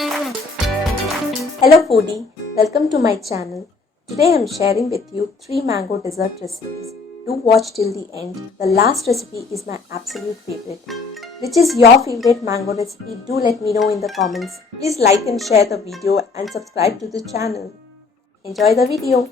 Hello foodie, welcome to my channel. Today I am sharing with you 3 mango dessert recipes. Do watch till the end. The last recipe is my absolute favorite. Which is your favorite mango recipe? Do let me know in the comments. Please like and share the video and subscribe to the channel. Enjoy the video.